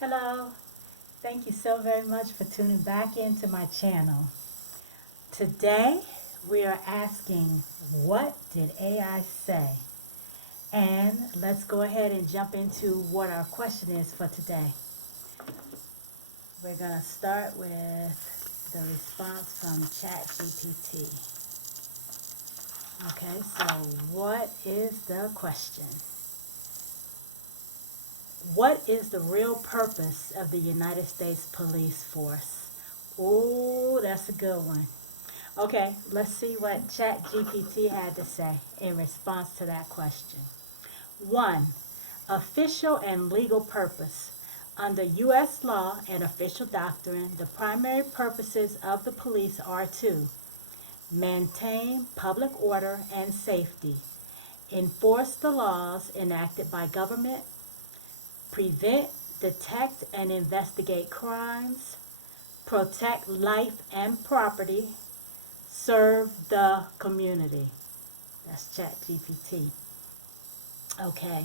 Hello, thank you so very much for tuning back into my channel. Today we are asking, what did AI say? And let's go ahead and jump into what our question is for today. We're going to start with the response from Chatgpt. Okay, so what is the question? What is the real purpose of the United States Police Force? Oh, that's a good one. Okay, let's see what ChatGPT had to say in response to that question. 1. Official and legal purpose. Under U.S. law and official doctrine, the primary purposes of the police are to maintain public order and safety, enforce the laws enacted by government, prevent, detect, and investigate crimes, protect life and property, serve the community. That's ChatGPT. Okay.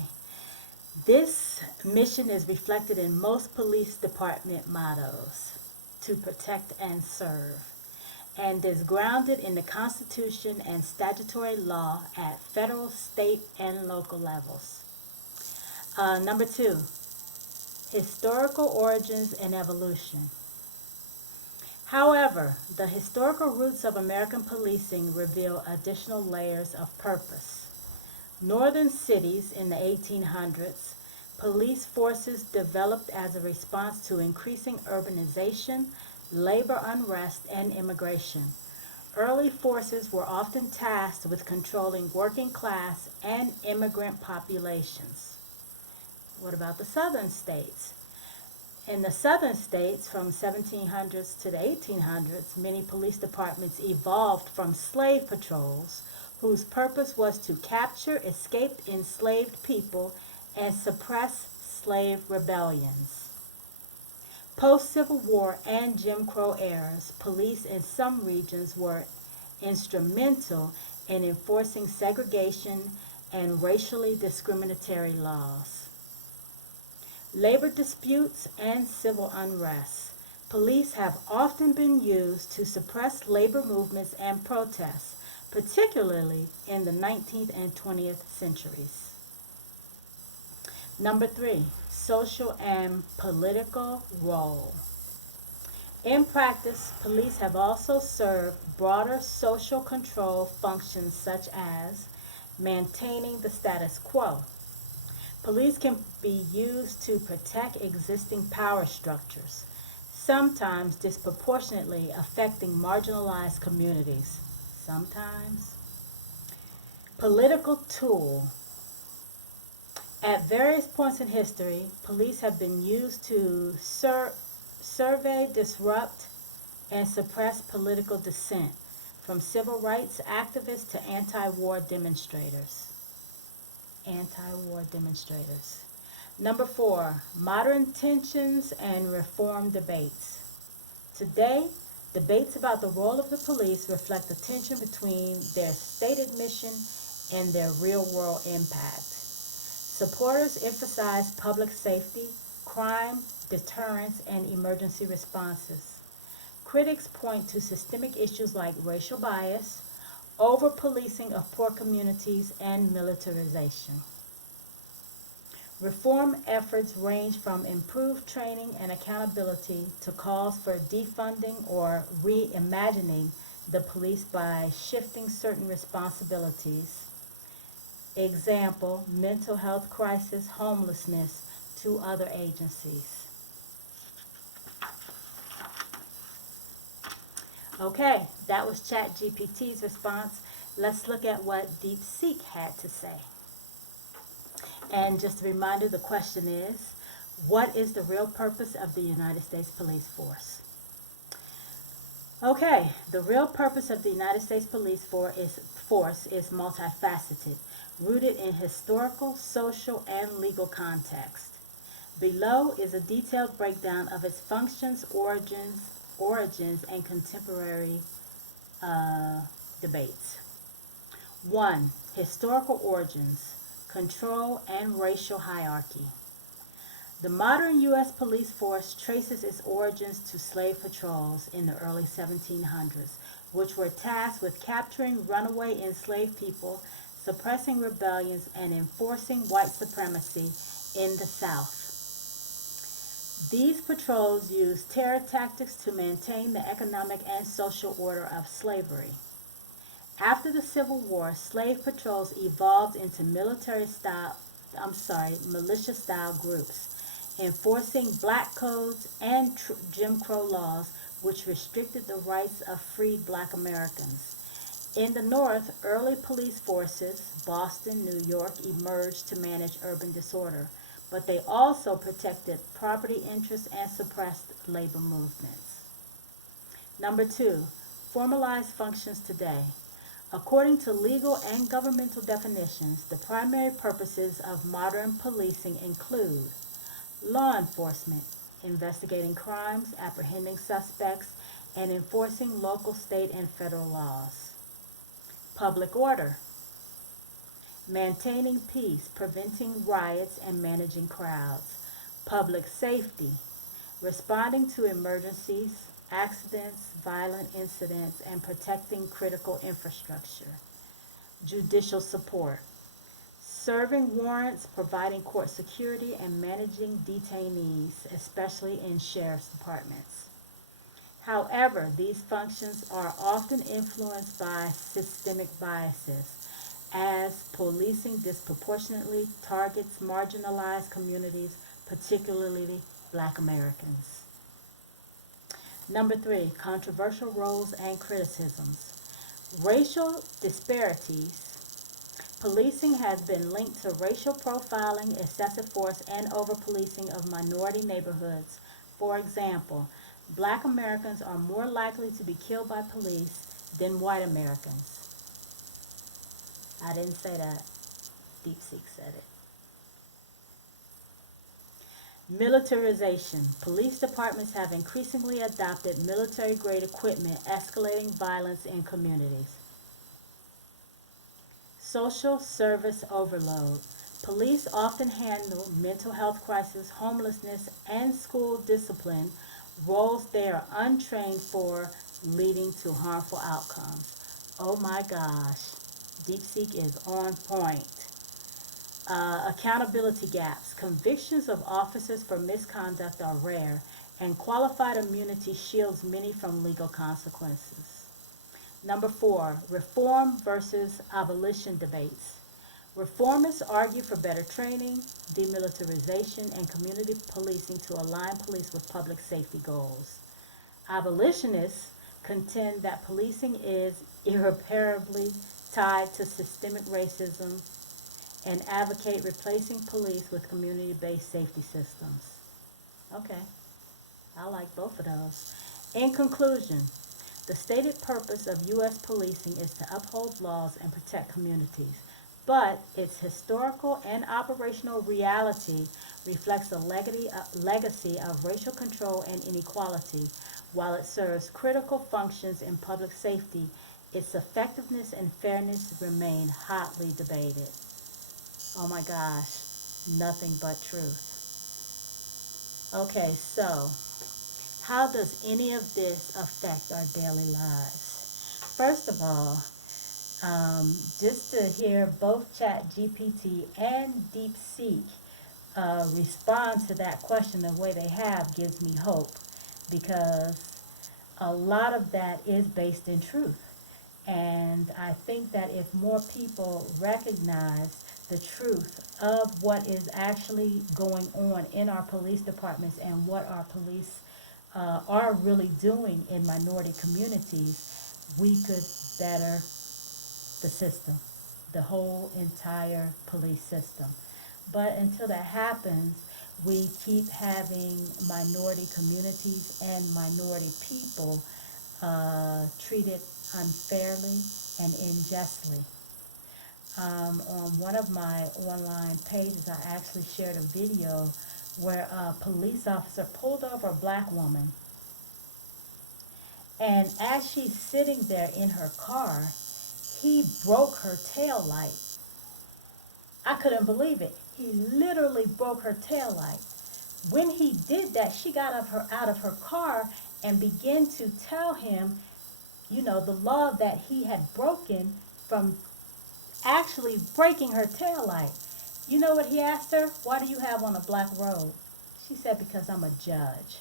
This mission is reflected in most police department mottos: to protect and serve, and is grounded in the Constitution and statutory law at federal, state, and local levels. Number 2, historical origins and evolution. However, the historical roots of American policing reveal additional layers of purpose. Northern cities in the 1800s, police forces developed as a response to increasing urbanization, labor unrest, and immigration. Early forces were often tasked with controlling working class and immigrant populations. What about the southern states? In the southern states, from 1700s to the 1800s, many police departments evolved from slave patrols whose purpose was to capture escaped enslaved people and suppress slave rebellions. Post-Civil War and Jim Crow eras, police in some regions were instrumental in enforcing segregation and racially discriminatory laws. Labor disputes and civil unrest. Police have often been used to suppress labor movements and protests, particularly in the 19th and 20th centuries. Number 3, social and political role. In practice, police have also served broader social control functions such as maintaining the status quo. Police can be used to protect existing power structures, sometimes disproportionately affecting marginalized communities. Sometimes. Political tool. At various points in history, police have been used to survey, disrupt, and suppress political dissent, from civil rights activists to anti-war demonstrators. Number 4, modern tensions and reform debates. Today, debates about the role of the police reflect the tension between their stated mission and their real-world impact. Supporters emphasize public safety, crime, deterrence, and emergency responses. Critics point to systemic issues like racial bias, over-policing of poor communities, and militarization. Reform efforts range from improved training and accountability to calls for defunding or reimagining the police by shifting certain responsibilities. Example, mental health crisis, homelessness, to other agencies. Okay, that was ChatGPT's response. Let's look at what Deepseek had to say. And just a reminder, the question is, what is the real purpose of the United States Police Force? Okay, the real purpose of the United States Police Force is multifaceted, rooted in historical, social, and legal context. Below is a detailed breakdown of its functions, origins, and contemporary debates. 1. Historical origins, control, and racial hierarchy. The modern U.S. police force traces its origins to slave patrols in the early 1700s, which were tasked with capturing runaway enslaved people, suppressing rebellions, and enforcing white supremacy in the South. These patrols used terror tactics to maintain the economic and social order of slavery. After the Civil War, slave patrols evolved into militia-style groups, enforcing black codes and Jim Crow laws which restricted the rights of freed black Americans. In the North, early police forces, Boston, New York, emerged to manage urban disorder, but they also protected property interests and suppressed labor movements. Number two, formalized functions today. According to legal and governmental definitions, the primary purposes of modern policing include law enforcement, investigating crimes, apprehending suspects, and enforcing local, state, and federal laws. Public order, maintaining peace, preventing riots, and managing crowds. Public safety, responding to emergencies, accidents, violent incidents, and protecting critical infrastructure. Judicial support, serving warrants, providing court security, and managing detainees, especially in sheriff's departments. However, these functions are often influenced by systemic biases, as policing disproportionately targets marginalized communities, particularly black Americans. Number three, controversial roles and criticisms. Racial disparities. Policing has been linked to racial profiling, excessive force, and over-policing of minority neighborhoods. For example, black Americans are more likely to be killed by police than white Americans. I didn't say that. Deepseek said it. Militarization. Police departments have increasingly adopted military-grade equipment, escalating violence in communities. Social service overload. Police often handle mental health crisis, homelessness, and school discipline, roles they are untrained for, leading to harmful outcomes. Oh my gosh, Deepseek is on point. Accountability gaps. Convictions of officers for misconduct are rare, and qualified immunity shields many from legal consequences. Number four, reform versus abolition debates. Reformers argue for better training, demilitarization, and community policing to align police with public safety goals. Abolitionists contend that policing is irreparably tied to systemic racism and advocate replacing police with community-based safety systems. Okay, I like both of those. In conclusion, the stated purpose of U.S. policing is to uphold laws and protect communities, but its historical and operational reality reflects a legacy of racial control and inequality. While it serves critical functions in public safety, its effectiveness and fairness remain hotly debated. Oh my gosh, nothing but truth. Okay, so how does any of this affect our daily lives? First of all, just to hear both Chatgpt and Deepseek respond to that question the way they have gives me hope, because a lot of that is based in truth. And I think that if more people recognize the truth of what is actually going on in our police departments and what our police are really doing in minority communities, we could better the system, the whole entire police system. But until that happens, we keep having minority communities and minority people treated unfairly and unjustly. On one of my online pages, I actually shared a video where a police officer pulled over a black woman, and as she's sitting there in her car, he broke her tail light. I couldn't believe it. He literally broke her tail light. when he did that, she got out of her car and began to tell him, the law that he had broken from actually breaking her tail light. You know what he asked her? Why do you have on a black robe? She said, because I'm a judge.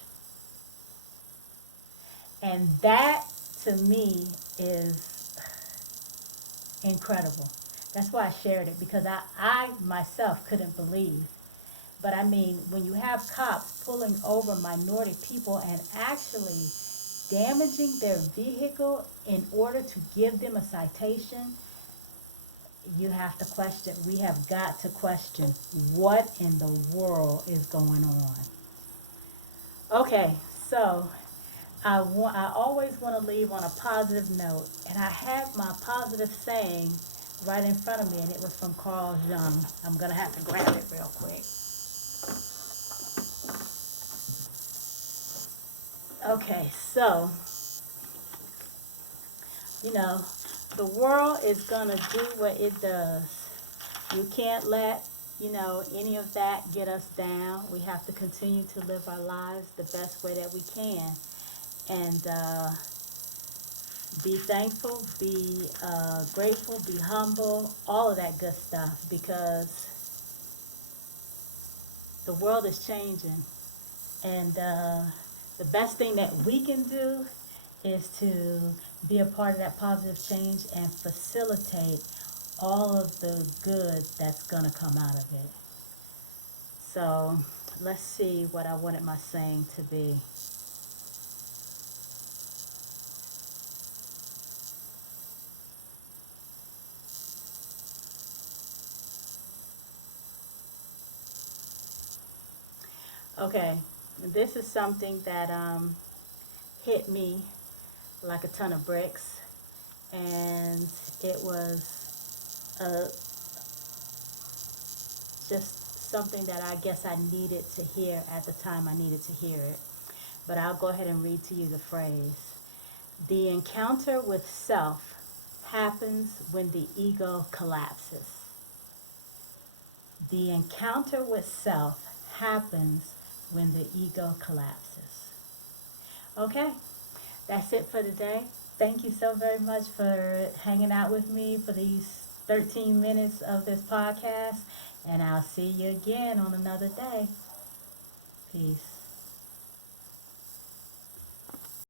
And that, to me, is incredible. That's why I shared it, because I myself couldn't believe. But I mean, when you have cops pulling over minority people and actually damaging their vehicle in order to give them a citation, you have to question. We have got to question what in the world is going on. Okay, so I always want to leave on a positive note, and I have my positive saying right in front of me, and it was from Carl Jung. I'm gonna have to grab it real quick. Okay, so you know, the world is gonna do what it does. You can't let any of that get us down. We have to continue to live our lives the best way that we can, and be thankful, be grateful, be humble, all of that good stuff, because the world is changing, and the best thing that we can do is to be a part of that positive change and facilitate all of the good that's going to come out of it. So let's see what I wanted my saying to be. Okay, this is something that hit me like a ton of bricks, and it was just something that I guess I needed to hear at the time I needed to hear it. But I'll go ahead and read to you the phrase. The encounter with self happens when the ego collapses. The encounter with self happens when the ego collapses. Okay, that's it for today. Thank you so very much for hanging out with me for these 13 minutes of this podcast, and I'll see you again on another day. Peace.